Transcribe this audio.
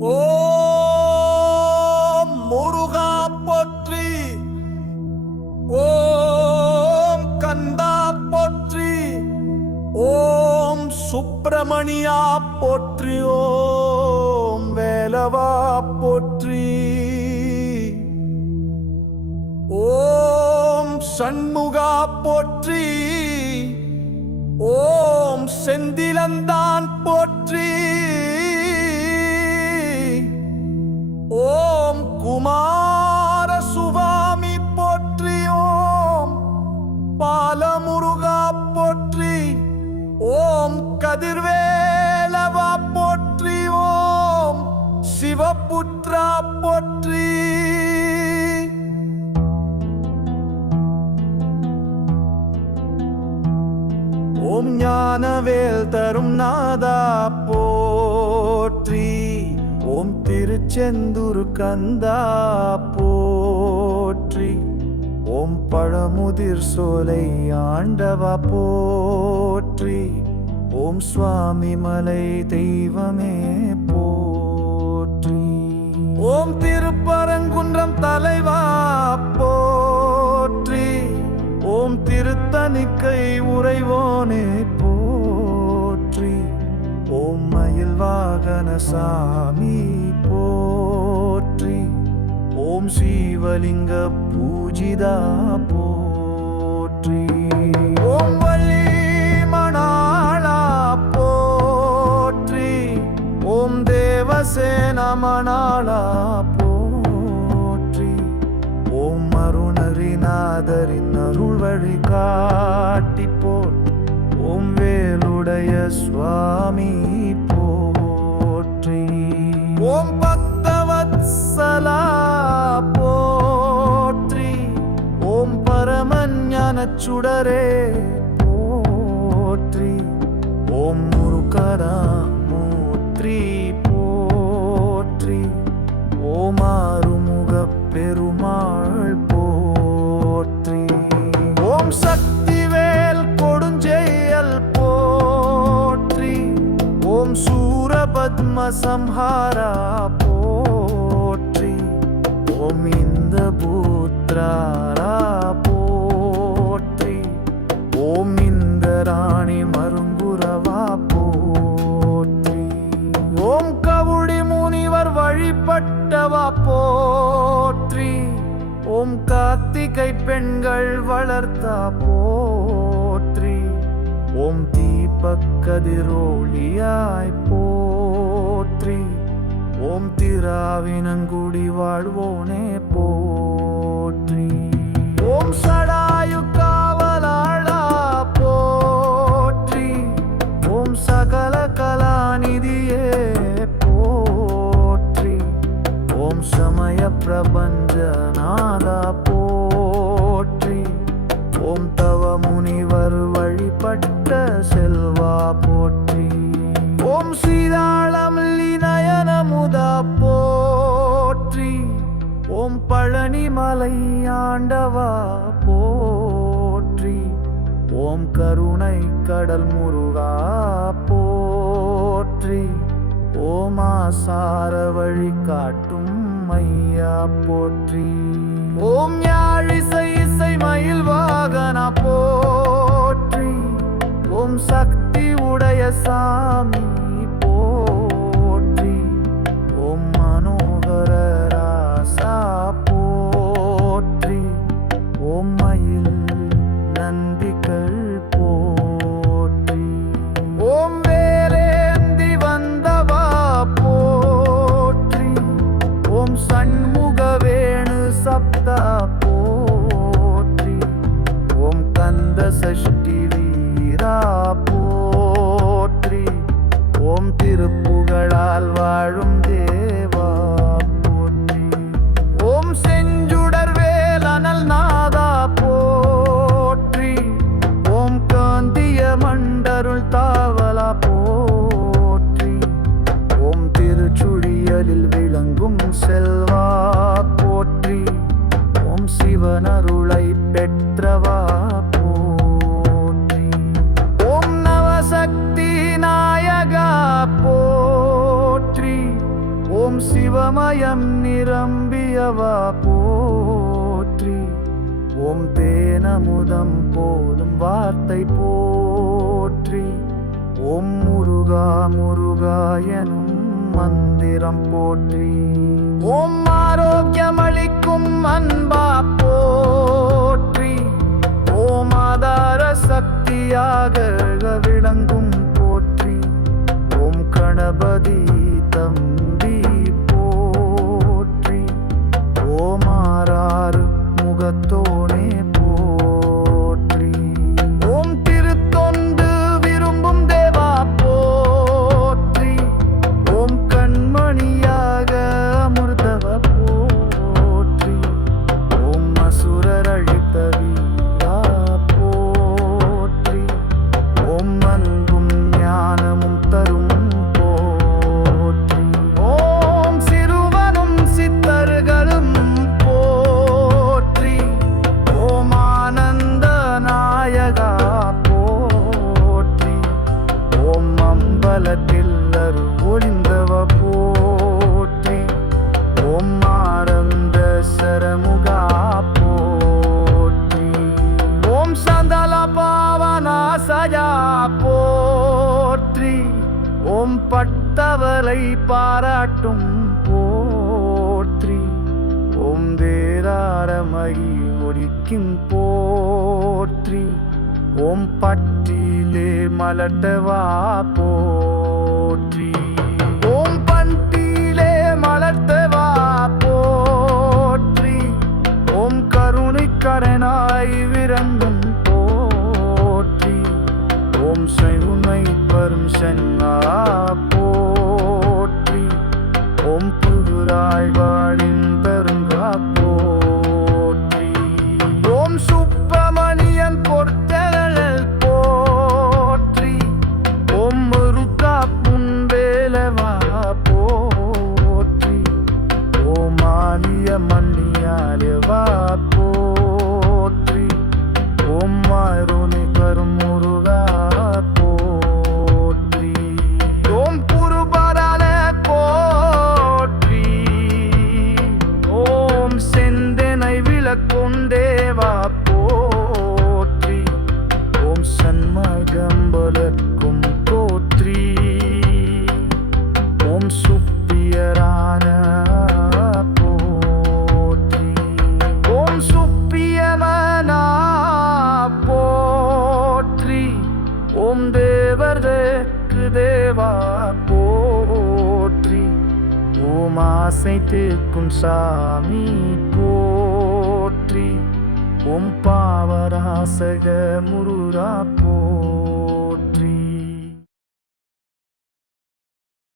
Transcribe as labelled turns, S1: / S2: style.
S1: ஓம் முருகா போற்றி. ஓம் கந்தா போற்றி. ஓம் சுப்பிரமணியா போற்றி. ஓம் வேலவா போற்றி. ஓம் சண்முகா போற்றி. ஓம் செந்திலந்தான் போற்றி. சிவபுத்ரா போற்றி. ஓம் ஞானவேல் தரும் நாதா போற்றி. ஓம் திருச்செந்தூர் கந்தா போற்றி. ஓம் பழமுதிர் சோலை ஆண்டவா போற்றி. ஓம் சுவாமி மலை தெய்வமே திருத்தணிக்கை உறைவோனே போற்றி. ஓம் மயில் வாகன சாமி போற்றி. ஓம் ஸ்ரீவலிங்க பூஜிதா போற்றி. ஓம் வள்ளி மணாளா போற்றி. ஓம் தேவசேன மணாளா கர்த்தரின் அருள் வழி காட்டி போல் ஓம் வேலுடைய சுவாமி போற்றி. ஓம் பக்தவத்சலா போற்றி. ஓம் பரமஞான சுடரே போற்றி. ஓம் முருகரா பூத்ராரா போற்றி. ஓம் இந்த ராணி மருங்குரவா போற்றி. ஓம் கவுடி முனிவர் வழிபட்டவா போற்றி. ஓம் கார்த்திகை பெண்கள் வளர்த்தா போற்றி. ஓம் தீபக்கதிரோழியாய் போற்றி. ஓம் திராவினங்குடி வாழ்வோனே போ ஆண்டவா போற்றி. ஓம் கருணை கடல் முருகா போற்றி. ஓமாசார வழி காட்டும் மையா போற்றி. ஓம் யாழிசை ஓம் நந்திகள் போற்றி. ஓம் வேலேந்தி வந்தவா போற்றி. ஓம் சண்முக சப்தா போற்றி. ஓம் கந்த சஷ்டி வீரா போற்றி. ஓம் திருப்புகழால் வாழும் நாமத்தை போற்றி. ஓம் முருகா முருகா எனும் மந்திரம் போற்றி. ஓம் ஆரோக்கியமளிக்கும் அன்பா போற்றி. ஓம் ஆதார சக்தியாக விளங்கும் போற்றி. ஓம் கணபதி அம்பலத்தில் அரு ஒளிந்தவ போற்றி ஓம் ஆனந்த சரமுகா போற்றி. ஓம் சந்தல பாவனா சஜா போற்றி ஓம் பட்டவரை பாராட்டும் போற்றி. ஓம் தேராரமகி ஒலிக்கும் போற்றி ஓம் பட்டிலே மலட்டவா போ ஓம் போற்றி. ஓம் விரங்கும் போற்றி. ஓம் சைவுமை பரும் சன்னா போற்றி. ஓம் புதுராய் வாழின் ஓம் ஆசை தீர்க்கும் சாமி போற்றி. உம் பாவராசக முருகா போ